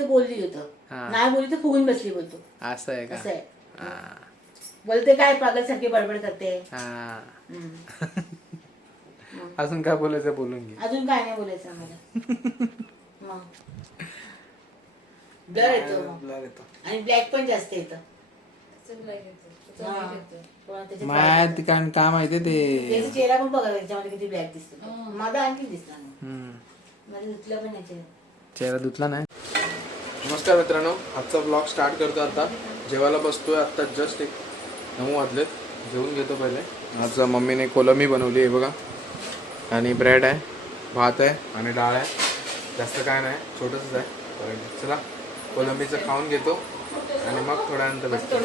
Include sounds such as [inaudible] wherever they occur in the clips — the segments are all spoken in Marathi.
तर बोलली होतं. नाही बोलली तर फुगून बसली बोलतो. असं आहे का? असं आहे. हा. बोलते काय पागल सारखी बडबड करते. हा. हम्म. [laughs] अजून काय बोलायचं बोलून घे. अजून काय नाही बोलायचं आम्हाला. मग. ब्लर येतो. मग. Blur येतो. आणि ब्लॅक पण जास्त येतं. हा. कोणा त्याच्यात माया ती कारण काय माहितीये ते. त्याचा चेहरा पण बघा त्याच्यामध्ये किती ब्लॅक दिसतो. माझा आणखी दिसला नाही. हम्म. धुतला पण नाही चेहरा. चेहरा धुतला नाही? नमस्कार मित्रांनो आजचा ब्लॉग स्टार्ट करतो आता. जेवायला बसतोय आता जस्ट एक नऊ वाजलेत. जेवून घेतो पहिले. आज मम्मीने कोलंबी बनवली आहे बघा. आणि ब्रेड आहे भात आहे आणि डाळ आहे. जास्त काय नाही छोटंच आहे. चला कोलंबीचं खाऊन घेतो. आणि मग थोड्यानंतर भेटतो.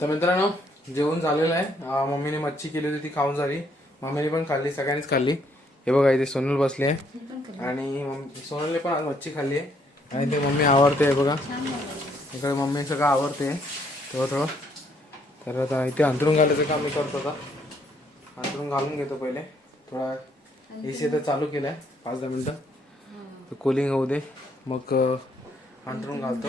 तर मित्रांनो जेवण झालेलं आहे. मम्मीने मच्छी केली होती ती खाऊन झाली. मम्मीने पण खाल्ली सगळ्यांनीच खाल्ली. हे बघा इथे सोनल बसली आहे. आणि सोनलने पण आज मच्छी खाल्ली आहे. आणि ते मम्मी आवडते आहे बघा. इकडे मम्मी सगळं आवडते थोडं थोडं. तर आता इथे अंतरून घालायचं काम मी करतो आता. अंतरून घालून घेतो पहिले. थोडा ए सी तर चालू केला आहे पाच दहा मिनटं. तर कूलिंग होऊ दे. मग अं, अंतरून घालतो.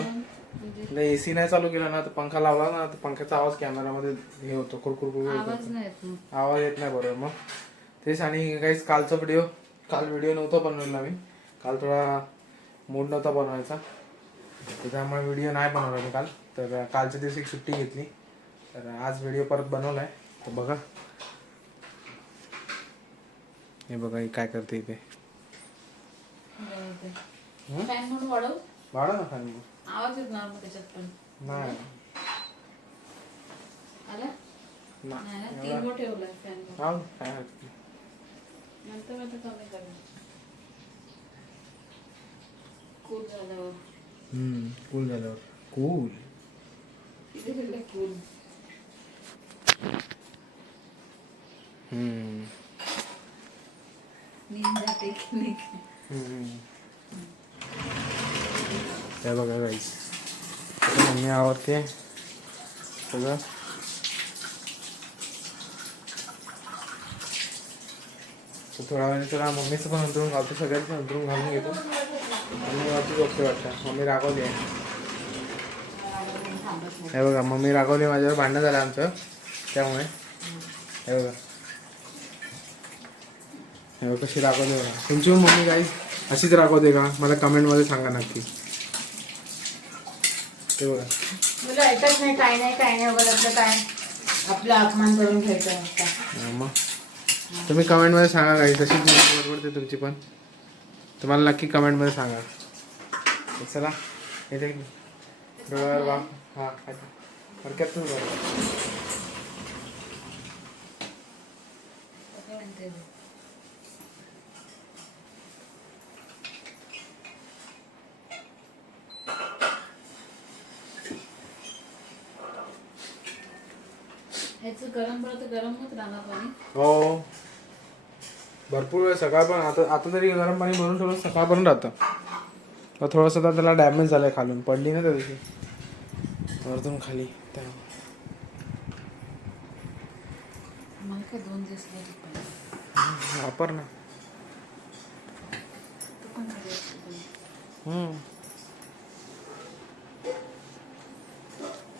ए सी नाही चालू केला ना तर पंखा लावला ना तर पंख्याचा आवाज कॅमेरामध्ये हे होतो कुरकुर. आवाज येत नाही बरोबर मग. तेच आणि काहीच कालचा व्हिडिओ काल व्हिडिओ नव्हता बनवला मी. काल थोडा मूड नव्हता बनवायचा. तर त्यामुळे व्हिडिओ नाही बनवला मी काल. तर कालच्या दिवशी एक सुट्टी घेतली. तर आज व्हिडिओ परत बनवलाय. तर बघा. हे बघा ही काय करते इथे फॅन म्हणून वाढव. वाढा ना खाली आवाज येत ना मग त्याच्यात पण. नाही. आला? नाही. तीन ठेवलाय फॅन हा काय हरकत नाही. नंतर आता कमी करा कूल झाल्यावर हम्म कूल झाल्यावर कूल इथे ठेवलं कूल हम्म निंदा टेक्निक हे बघा गाईस मम्मी आवडते सगळं तर थोड्या वेळाने चला मम्मीचं पण अंतरून घालतो सगळ्यांचं अंतरून घालून घेतो. आणि वरती झोपते वाटतं. मम्मी रागवली आहे. हे बघा मम्मी रागवली माझ्यावर भांडणं झालं आमचं. त्यामुळे. हे बघा. हे बघा कशी रागवते बघा तुमची पण मम्मी काही अशीच रागवते का? मला कमेंटमध्ये सांगा नक्की. ते बघा. ऐकत नाही काय नाही काय नाही बघ आपलं काय? आपला अपमान करून घ्यायचा मग. तुम्ही कमेंटमध्ये सांगा काही तशीच बरोबर तुमची पण. तुम्हाला नक्की कमेंटमध्ये सांगा. चला इथे डोळ्यावर वा हा हरकत नाही बरोबर गरम पडतं गरम होत राहणार पाणी. हो. भरपूर वेळ सकाळ पण आता आता तरी गरम पाणी भरून ठेवलं सकाळपर्यंत राहतं. थोडंसं तर त्याला डॅमेज झालं आहे खालून. पडली ना त्या दिवशी. वरतून खाली. त्या वापर ना तू पण घरी असतो पण. हम्म.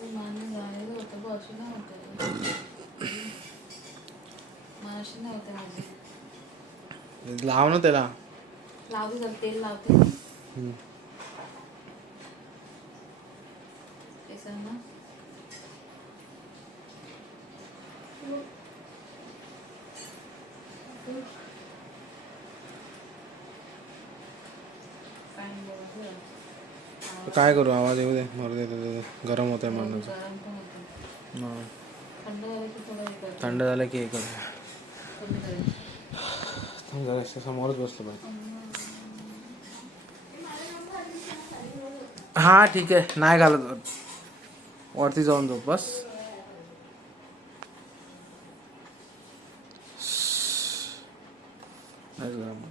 तू मागे झालेलं होतं बघ अशी नाही होतं मला अशी नाही होते माझी लाव ना त्याला. लावते जरा तेल लावते. मी. हम्म. केसांना फॅन बघा तर काय करू? आवाज येऊ दे. मरू दे, दे दे, दे. गरम होत आहे म्हणून गरम पण होतं हा. थंड झालं की थोडं हे झालं की हे करू जरा समोरच बसलो पाहिजे हा ठीक आहे. नाही घालत. वरती जाऊन जाऊ बस. नाहीच गरम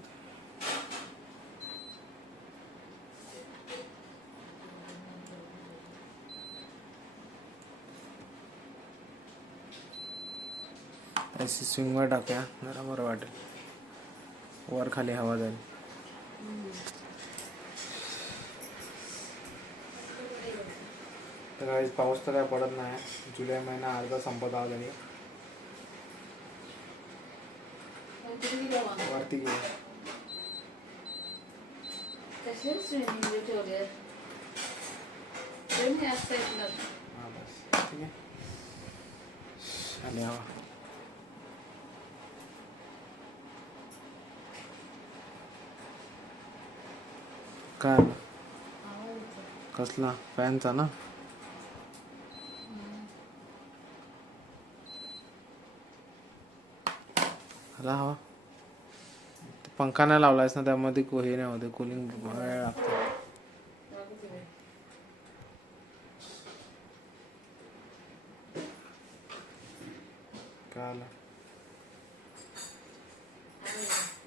स्विंगवर टाकूया. जरा बरं वाटेल. वर खाली हवा जाईल. तर काहीच पाऊस तर काय पडत नाही. जुलै महिना अर्धा संपत आला तरी. वरती गेलो. आणि हवा. काय? कसला? फॅनचा ना? राहा पंखा नाही लावलायस ना त्यामध्ये को- हे नाही होते कुलिंग वेळ लागते. काय आलं आवाज येतो.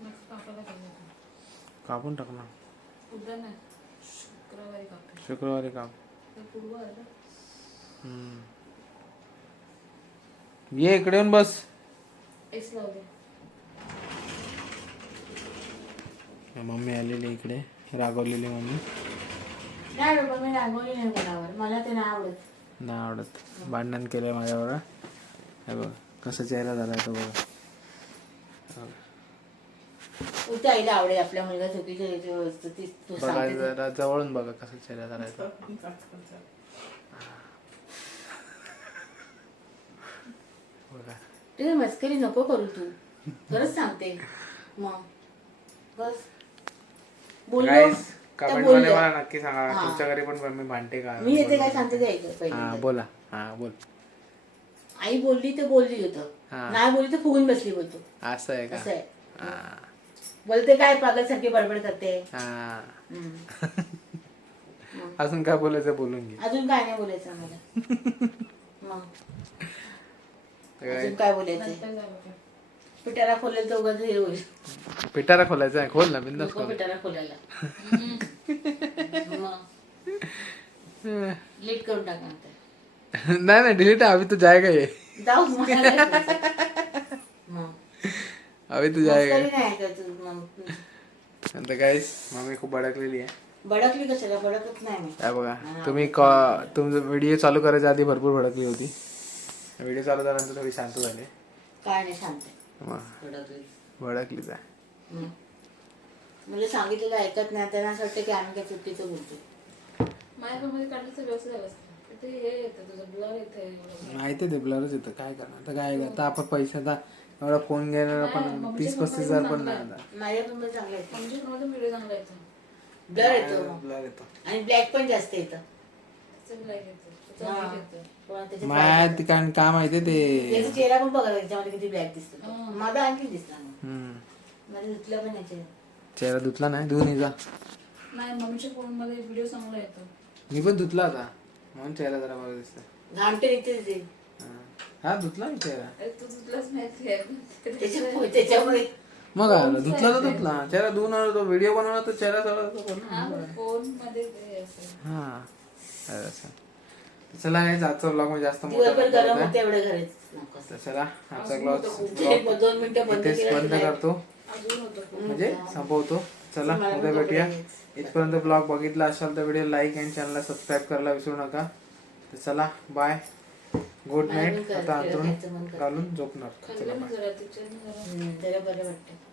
मग कापायला पाहिजे आता. कापून टाक ना उद्या नाही. शुक्रवारी शुक्रवारी काप. ना? हम्म. ये इकडे येऊन बस. मम्मी आलेली इकडे. रागवलेली मम्मी. नाही बाबा मी रागवली नाही कोणावर. मला ते नाही आवडत. नाही आवडत. भांडण केलं माझ्यावर. हे बघ कसा चेहरा झाला तो बघा. आईला आवडेल आपल्या मुलगा चुकीच्या असतं ती तू बघा सांगते जरा जवळून बघा कसा चेहरा बघा. ते मस्करी नको करू तू. खरंच सांगते. मग. बस. बोललो. गाईस तर कमेंटमध्ये बोललो. मला नक्की सांगा. हा. तुमच्या घरी पण मम्मी भांडते का? मी येते काय सांगते ते ऐक हा पहिले बोला. हा बोल. आई बोलली तर बोलली होतं. हा. नाही बोलली तर फुगून बसली बोलतो असं आहे का? असं आहे. हा. बोलते काय? पागल सारखी बडबड करते. हा. हम्म. [laughs] अजून काय बोलायचं बोलून घे. अजून काय नाही बोलायचं आम्हाला. [laughs] मग. काय अजून काय बोलायचं. पिटारा खोलेल तर उगाच हे होईल. पिटारा खोलायचा आहे. खोल ना बिंदास नको खोल. पिटारा खोलायला. [laughs] मग लेट करून टाका नंतर. नाही नाही डिलीट अभी तो जाएगा ये जाऊ. मग. अभी तो जाएगा। मस्करी नाही ऐकायचं मग काय मम्मी खूप भडकलेली आहे भडकली कशाला भडकत नाही मी काय बघा तुम्ही कॉ- तुमचं व्हिडिओ चालू करायच्या आधी भरपूर भडकली होती। व्हिडिओ चालू झाल्यानंतर थोडी शांत झाली. काय नाही सांगते मग भडकली. भडकलीच आहे. हम्म. म्हणजे सांगितलेलं ऐकत नाही त्यांना असं वाटतं की आम्ही काय चुकीचं बोलतो माझ्या व्यवस्थित झालं असतं. ते हे येतं तुझं ब्लर येतं. माहिती आहे ते ब्लरच येतं. काय करणार? आता काय आता आपण पैसे आता एवढा फोन घेणार पण तीस पस्तीस हजार पण नाही आता. माझ्या पण चांगलं येतं म्हणजे मध्ये व्हिडिओ चांगला येतो ब्लर येतो मग. ब्लर येतो आणि ब्लॅक पण जास्त येतं हा. पण माया ती कारण काय माहितीये ते. त्याचा चेहरा पण बघा त्याच्यामध्ये किती ब्लॅक दिसतो तो. माझा आणखी दिसला हम्म. धुतला पण याचे चेहरा. धुतला नाही? धुवून जा. नाही मम्मीच्या फोनमध्ये व्हिडिओ चांगला येतो मी पण धुतला आता म्हणून चेहरा जरा बरा दिसतो घामटे निघते तिथे. हा. धुतला मी चेहरा? तू त्याच्यामुळे मग आलं धुतला तर धुतला. चेहरा धुवून आला तो व्हिडिओ बनवला तो चेहरा सगळा तो बनवला. हा फोनमध्ये ते असं. हा अरे असं. चला हे आजचा ब्लॉग म्हणजे जास्त मोठा दिवसभर नाही गरम करत होते एवढं घरात. नको. असं. तर चला आजचा ते ब्लॉग दोन मिनिटं बंद इथेच केलं बंद की करतो. अजून होतं म्हणजे संपवतो. चला उद्या भेटूया. इथपर्यंत ब्लॉग बघितला असाल तर व्हिडिओ लाईक आणि चॅनलला सबस्क्राईब करायला विसरू नका. तर चला बाय गुड नाईट आता करतं. घालून झोपणार. चला जरा बरं वाटतं.